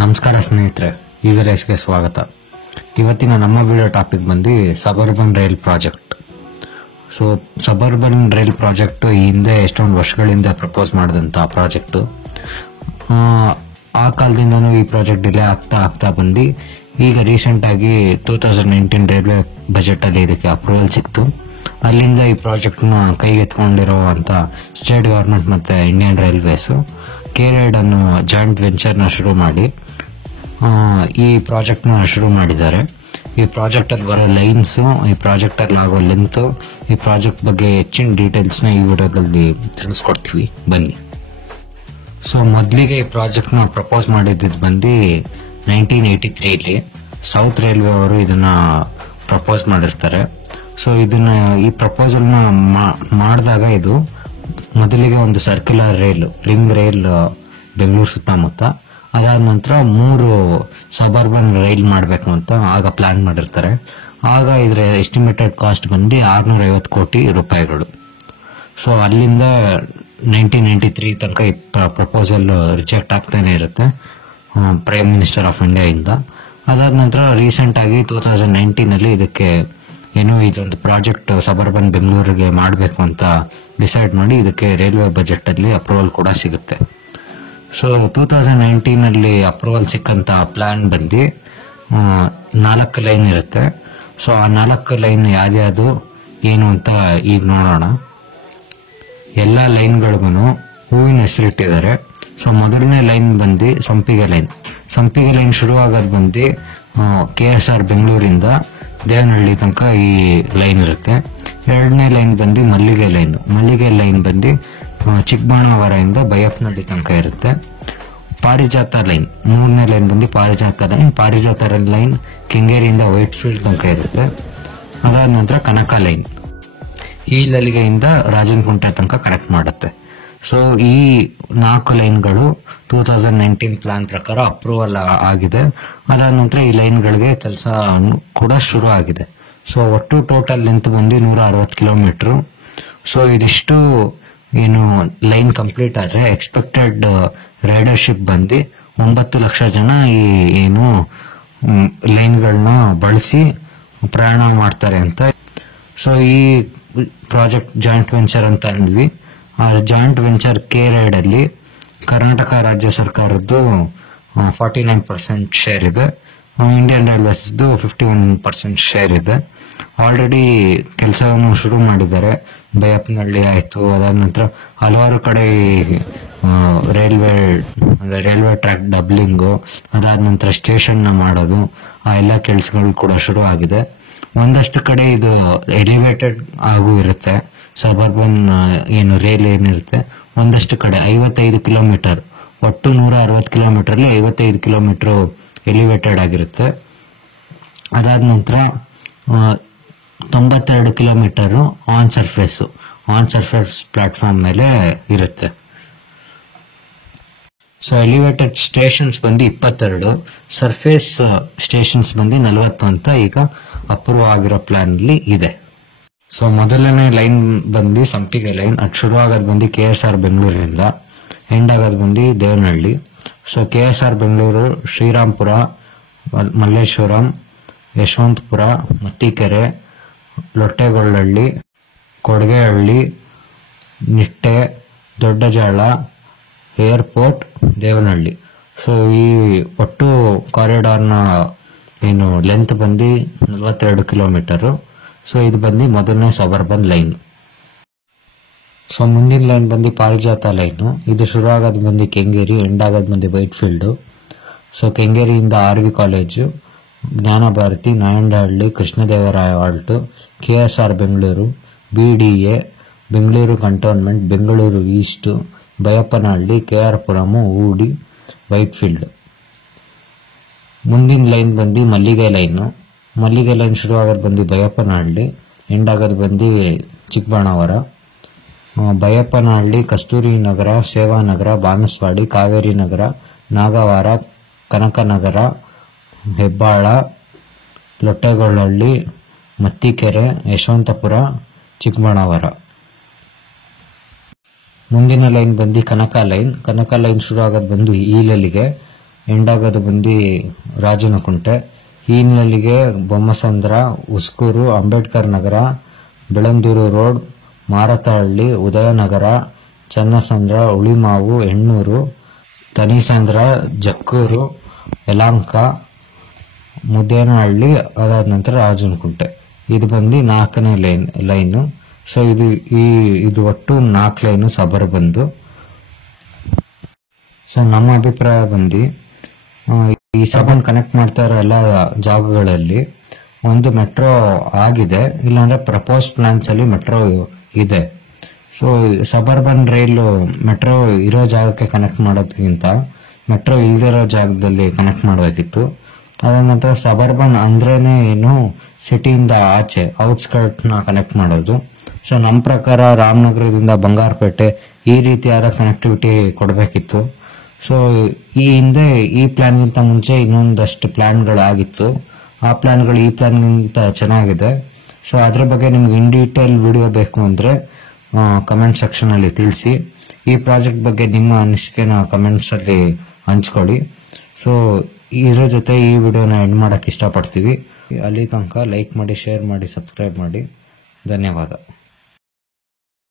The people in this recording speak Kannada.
ನಮಸ್ಕಾರ ಸ್ನೇಹಿತರೆ, ಯುವರೇಸ್ಗೆ ಸ್ವಾಗತ. ಇವತ್ತಿನ ನಮ್ಮ ವಿಡಿಯೋ ಟಾಪಿಕ್ ಬಂದು suburban rail project. So suburban rail project ಈ ಹಿಂದೆ ಎಷ್ಟೊಂದು ವರ್ಷಗಳಿಂದ ಪ್ರಪೋಸ್ ಮಾಡಿದಂಥ ಪ್ರಾಜೆಕ್ಟು. ಆ ಕಾಲದಿಂದನೂ ಈ ಪ್ರಾಜೆಕ್ಟ್ ಡಿಲೇ ಆಗ್ತಾ ಬಂದು ಈಗ ರೀಸೆಂಟಾಗಿ 2019 ರೈಲ್ವೆ ಬಜೆಟಲ್ಲಿ ಇದಕ್ಕೆ ಅಪ್ರೂವಲ್ ಸಿಕ್ತು. ಅಲ್ಲಿಂದ ಈ ಪ್ರಾಜೆಕ್ಟ್ನ ಕೈಗೆತ್ಕೊಂಡಿರುವಂಥ ಸ್ಟೇಟ್ ಗವರ್ಮೆಂಟ್ ಮತ್ತು ಇಂಡಿಯನ್ ರೈಲ್ವೇಸು ಕೆ-ರೈಡ್ ಅನ್ನೋ ಜಾಯಿಂಟ್ ವೆಂಚರ್ನ ಶುರು ಮಾಡಿ ಈ ಪ್ರಾಜೆಕ್ಟ್ನ ಶುರು ಮಾಡಿದ್ದಾರೆ. ಈ ಪ್ರಾಜೆಕ್ಟಲ್ಲಿ ಬರೋ ಲೈನ್ಸು, ಈ ಪ್ರಾಜೆಕ್ಟಲ್ಲಿ ಆಗೋ ಲೆಂತು, ಈ ಪ್ರಾಜೆಕ್ಟ್ ಬಗ್ಗೆ ಹೆಚ್ಚಿನ ಡೀಟೇಲ್ಸ್ನ ಈ ವಿಡಿಯೋದಲ್ಲಿ ತಿಳಿಸ್ಕೊಡ್ತೀವಿ, ಬನ್ನಿ. ಸೊ ಮೊದಲಿಗೆ ಈ ಪ್ರಾಜೆಕ್ಟ್ನ ಪ್ರಪೋಸ್ ಮಾಡಿದ್ದು ಬಂದು 1983 ಸೌತ್ ರೈಲ್ವೆ ಅವರು ಇದನ್ನ ಪ್ರಪೋಸ್ ಮಾಡಿರ್ತಾರೆ. ಸೊ ಈ ಪ್ರಪೋಸಲ್ನ ಮಾಡಿದಾಗ ಇದು ಮೊದಲಿಗೆ ಒಂದು circular rail, ring rail Bengaluru ಸುತ್ತಮುತ್ತ, ಅದಾದ ನಂತರ 3 ಸಬರ್ಬನ್ ರೈಲ್ ಮಾಡಬೇಕು ಅಂತ ಆಗ ಪ್ಲಾನ್ ಮಾಡಿರ್ತಾರೆ. ಆಗ ಇದರ ಎಸ್ಟಿಮೇಟೆಡ್ ಕಾಸ್ಟ್ ಬಂದು 650 ಕೋಟಿ ರೂಪಾಯಿಗಳು. ಸೊ ಅಲ್ಲಿಂದ 1993 ತನಕ ಈ ಪ್ರಪೋಸಲ್ ರಿಜೆಕ್ಟ್ ಆಗ್ತಾನೆ ಇರುತ್ತೆ ಪ್ರೈಮ್ ಮಿನಿಸ್ಟರ್ ಆಫ್ ಇಂಡಿಯಾ ಇಂದ. ಅದಾದ ನಂತರ ರೀಸೆಂಟ್ ಆಗಿ 2019 ಇದಕ್ಕೆ ಇದೊಂದು ಪ್ರಾಜೆಕ್ಟ್ ಸಬರ್ಬನ್ ಬೆಂಗಳೂರಿಗೆ ಮಾಡಬೇಕು ಅಂತ ಡಿಸೈಡ್ ಮಾಡಿ ಇದಕ್ಕೆ ರೈಲ್ವೆ ಬಜೆಟ್ ಅಲ್ಲಿ ಅಪ್ರೂವಲ್ ಕೂಡ ಸಿಗುತ್ತೆ. ಸೊ 2019 ಅಪ್ರೂವಲ್ ಸಿಕ್ಕಂತ ಪ್ಲಾನ್ ಬಂದು 4 ಲೈನ್ ಇರುತ್ತೆ. ಸೊ ಆ 4 ಲೈನ್ ಯಾವ್ದು ಏನು ಅಂತ ಈಗ ನೋಡೋಣ. ಎಲ್ಲ ಲೈನ್ಗಳಿಗೂ ಹೂವಿನ ಹೆಸರಿಟ್ಟಿದ್ದಾರೆ. ಸೊ ಮೊದಲನೇ ಲೈನ್ ಬಂದು ಸಂಪಿಗೆ ಲೈನ್ ಶುರು ಆಗೋದು ಬಂದು KSR ಬೆಂಗಳೂರಿಂದ ದೇವನಹಳ್ಳಿ ತನಕ ಈ ಲೈನ್ ಇರುತ್ತೆ. ಎರಡನೇ ಲೈನ್ ಬಂದು ಮಲ್ಲಿಗೆ ಲೈನ್ ಬಂದು ಚಿಕ್ಕಬಾಣಾವರದಿಂದ ಬೈಯಪ್ಪನಹಳ್ಳಿ ತನಕ ಇರುತ್ತೆ. ಪಾರಿಜಾತ ಲೈನ್, ಮೂರನೇ ಲೈನ್ ಬಂದು ಪಾರಿಜಾತ ಲೈನ್ ಕೆಂಗೇರಿಯಿಂದ ವೈಟ್ ಫೀಲ್ಡ್ ತನಕ ಇರುತ್ತೆ. ಅದಾದ ನಂತರ ಕನಕ ಲೈನ್ ಈ ಲಲಿಗೆಯಿಂದ ರಾಜನಕುಂಟೆ ತನಕ ಕನೆಕ್ಟ್ ಮಾಡುತ್ತೆ. ಸೊ ಈ 4 ಲೈನ್ಗಳು 2019 ಪ್ಲಾನ್ ಪ್ರಕಾರ ಅಪ್ರೂವಲ್ ಆಗಿದೆ. ಅದಾದ ನಂತರ ಈ ಲೈನ್ಗಳಿಗೆ ಕೆಲಸ ಕೂಡ ಶುರು ಆಗಿದೆ. ಸೊ ಒಟ್ಟು ಟೋಟಲ್ ಲೆಂತ್ ಬಂದು 160 ಕಿಲೋಮೀಟರ್. ಸೊ ಇದಿಷ್ಟು ಲೈನ್ ಕಂಪ್ಲೀಟ್ ಆದ್ರೆ ಎಕ್ಸ್ಪೆಕ್ಟೆಡ್ ರೈಡರ್ಶಿಪ್ ಬಂದು 9 ಲಕ್ಷ ಜನ ಈ ಲೈನ್ಗಳನ್ನ ಬಳಸಿ ಪ್ರಯಾಣ ಮಾಡ್ತಾರೆ ಅಂತ. ಸೊ ಈ ಪ್ರಾಜೆಕ್ಟ್ ಜಾಯಿಂಟ್ ವೆಂಚರ್ ಅಂತ ಅಂದ್ವಿ. ಆ ಜಾಯಿಂಟ್ ವೆಂಚರ್ ಕೆ-ರೈಡ್ ಅಲ್ಲಿ ಕರ್ನಾಟಕ ರಾಜ್ಯ ಸರ್ಕಾರದ್ದು 49% ಶೇರ್ ಇದೆ, ಇಂಡಿಯನ್ ರೈಲ್ವೇಸ್ 51% ಶೇರ್ ಇದೆ. ಆಲ್ರೆಡಿ ಕೆಲಸವನ್ನು ಶುರು ಮಾಡಿದ್ದಾರೆ. ಬೈಯಪ್ಪನಹಳ್ಳಿ ಆಯ್ತು, ಅದಾದ ನಂತರ ಹಲವಾರು ಕಡೆ ರೈಲ್ವೆ ಟ್ರ್ಯಾಕ್ ಡಬ್ಲಿಂಗು, ಅದಾದ ನಂತರ ಸ್ಟೇಷನ್ ಮಾಡೋದು, ಆ ಎಲ್ಲ ಕೆಲಸಗಳು ಕೂಡ ಶುರು ಆಗಿದೆ. ಒಂದಷ್ಟು ಕಡೆ ಇದು ಎಲಿವೇಟೆಡ್ ಆಗೂ ಇರುತ್ತೆ. ಸಬರ್ಬನ್ ರೈಲ್ ಏನಿರುತ್ತೆ, ಒಂದಷ್ಟು ಕಡೆ 55 ಕಿಲೋಮೀಟರ್, ಒಟ್ಟು 160 ಕಿಲೋಮೀಟರ್ ಅಲ್ಲಿ 55 ಕಿಲೋಮೀಟರ್ ಎಲಿವೇಟೆಡ್ ಆಗಿರುತ್ತೆ. ಅದಾದ ನಂತರ 92 ಕಿಲೋಮೀಟರ್ ಆನ್ ಸರ್ಫೇಸ್ ಪ್ಲಾಟ್ಫಾರ್ಮ್ ಮೇಲೆ ಇರುತ್ತೆ. ಸೊ ಎಲಿವೇಟೆಡ್ ಸ್ಟೇಷನ್ಸ್ ಬಂದು 22, ಸರ್ಫೇಸ್ ಸ್ಟೇಷನ್ಸ್ ಬಂದು 40 ಅಂತ ಈಗ ಅಪ್ರೂವ್ ಆಗಿರೋ ಪ್ಲಾನ್ ಅಲ್ಲಿ ಇದೆ. ಸೊ ಮೊದಲನೇ ಲೈನ್ ಬಂದು ಸಂಪಿಗೆ ಲೈನ್, ಅದು ಶುರು ಆಗೋದು ಬಂದು KSR ಬೆಂಗಳೂರಿನಿಂದ, ಎಂಡ್ ಆಗೋದು ಬಂದು Devanahalli. So KSR Bengaluru, Shrirampura, Malleshwaram, Yeshwanthpur, Mattikere, Lottegollahalli, Kodigehalli, Nitte, Doddajala, airport, Devanahalli. So ಈ ಒಟ್ಟು ಕಾರಿಡಾರ್ನ ಲೆಂತ್ ಬಂದು 42 ಕಿಲೋಮೀಟರ್. ಸೊ ಇದು ಬಂದು ಮೊದಲನೇ ಸಬರ್ಬನ್ ಲೈನ್. ಸೊ ಮುಂದಿನ ಲೈನ್ ಬಂದು ಪಾರಿಜಾತ ಲೈನು. ಇದು ಶುರು ಆಗೋದು ಬಂದು ಕೆಂಗೇರಿ, ಎಂಡ್ ಆಗೋದು ಬಂದು ವೈಟ್ ಫೀಲ್ಡ್. ಸೊ ಕೆಂಗೇರಿಯಿಂದ RV college, Jnana Bharathi, Nayandahalli, Krishnadevaraya halt, KSR Bengaluru, BDA, Bengaluru cantonment, Bengaluru east, Baiyappanahalli, KR Puram, Hoodi, Whitefield. ಮುಂದಿನ ಲೈನ್ ಬಂದು ಮಲ್ಲಿಗೆ ಲೈನ್ ಶುರು ಆಗೋದು ಬಂದು ಬೈಯಪ್ಪನಹಳ್ಳಿ, ಎಂಡ್ ಆಗೋದು ಬಂದು ಚಿಕ್ಕಬಾಣಾವರ. ಬೈಯಪ್ಪನಹಳ್ಳಿ, ಕಸ್ತೂರಿ ನಗರ, ಸೇವಾನಗರ, ಬಾನಸವಾಡಿ, ಕಾವೇರಿ ನಗರ, ನಾಗವಾರ, ಕನಕನಗರ, ಹೆಬ್ಬಾಳ, ಲೊಟ್ಟೆಗೊಳ್ಳಹಳ್ಳಿ, ಮತ್ತಿಕೆರೆ, ಯಶವಂತಪುರ, ಚಿಕ್ಕಬಾಣಾವರ. ಮುಂದಿನ ಲೈನ್ ಬಂದು ಕನಕ ಲೈನ್ ಶುರು ಆಗೋದು ಬಂದು ಈಲಲ್ಲಿಗೆ, ಎಂಡ್ ಆಗೋದು ಬಂದು ರಾಜನಕುಂಟೆ. ಈ ನಲ್ಲಿಗೆ ಬೊಮ್ಮಸಂದ್ರ, ಉಸ್ಕೂರು, ಅಂಬೇಡ್ಕರ್ ನಗರ, ಬೆಳಂದೂರು ರೋಡ್, ಮಾರತಹಳ್ಳಿ, ಉದಯನಗರ, ಚನ್ನಸಂದ್ರ, ಉಳಿಮಾವು, ಹೆಣ್ಣೂರು, ತನಿಸಂದ್ರ, ಜಕ್ಕೂರು, ಯಲಹಂಕ, ಮುದ್ದೇನಹಳ್ಳಿ, ಅದಾದ ನಂತರ ರಾಜನಕುಂಟೆ. ಇದು ಬಂದು 4ನೇ ಲೈನು. ಸೊ ಇದು ಒಟ್ಟು 4 ಲೈನು ಸಬರ್ಬನ್ದು. ಸೊ ನಮ್ಮ ಅಭಿಪ್ರಾಯ ಬಂದು ಈ ಸಬನ್ ಕನೆಕ್ಟ್ ಮಾಡ್ತಾ ಇರೋ ಎಲ್ಲ ಜಾಗಗಳಲ್ಲಿ ಒಂದು ಮೆಟ್ರೋ ಆಗಿದೆ, ಇಲ್ಲಾಂದ್ರೆ ಪ್ರಪೋಸ್ ಪ್ಲಾನ್ಸ್ ಅಲ್ಲಿ ಮೆಟ್ರೋ ಇದೆ. ಸೊ ಸಬರ್ಬನ್ ರೈಲು ಮೆಟ್ರೋ ಇರೋ ಜಾಗಕ್ಕೆ ಕನೆಕ್ಟ್ ಮಾಡೋದಕ್ಕಿಂತ ಮೆಟ್ರೋ ಇಲ್ದಿರೋ ಜಾಗದಲ್ಲಿ ಕನೆಕ್ಟ್ ಮಾಡಬೇಕಿತ್ತು. ಅದಾದ ನಂತರ ಸಬರ್ಬನ್ ಅಂದ್ರೇನೆ ಏನು, ಸಿಟಿಯಿಂದ ಆಚೆ ಔಟ್ಸ್ಕರ್ಟ್ನ ಕನೆಕ್ಟ್ ಮಾಡೋದು. ಸೊ ನಮ್ಮ ಪ್ರಕಾರ ರಾಮನಗರದಿಂದ ಬಂಗಾರಪೇಟೆ ಈ ರೀತಿಯಾದ ಕನೆಕ್ಟಿವಿಟಿ ಕೊಡಬೇಕಿತ್ತು. ಸೊ ಈ ಹಿಂದೆ ಈ ಪ್ಲಾನ್ಗಿಂತ ಮುಂಚೆ ಇನ್ನೊಂದಷ್ಟು ಪ್ಲಾನ್ಗಳಾಗಿತ್ತು. ಆ ಪ್ಲಾನ್ಗಳು ಈ ಪ್ಲಾನ್ಗಿಂತ ಚೆನ್ನಾಗಿದೆ. ಸೊ ಅದ್ರ ಬಗ್ಗೆ ನಿಮ್ಗೆ ಇನ್ ಡೀಟೇಲ್ ವಿಡಿಯೋ ಬೇಕು ಅಂದ್ರೆ ಕಮೆಂಟ್ ಸೆಕ್ಷನ್ ಅಲ್ಲಿ ತಿಳಿಸಿ. ಈ ಪ್ರಾಜೆಕ್ಟ್ ಬಗ್ಗೆ ನಿಮ್ಮ ಅನಿಸಿಕೆನ ಕಮೆಂಟ್ಸ್ ಅಲ್ಲಿ ಹಂಚ್ಕೊಳ್ಳಿ. ಸೊ ಇದ್ರ ಜೊತೆ ಈ ವಿಡಿಯೋನ ಎಂಡ್ ಮಾಡಕ್ ಇಷ್ಟಪಡ್ತೀವಿ. ಅಲ್ಲಿ ತನಕ ಲೈಕ್ ಮಾಡಿ, ಶೇರ್ ಮಾಡಿ, ಸಬ್ಸ್ಕ್ರೈಬ್ ಮಾಡಿ. ಧನ್ಯವಾದ.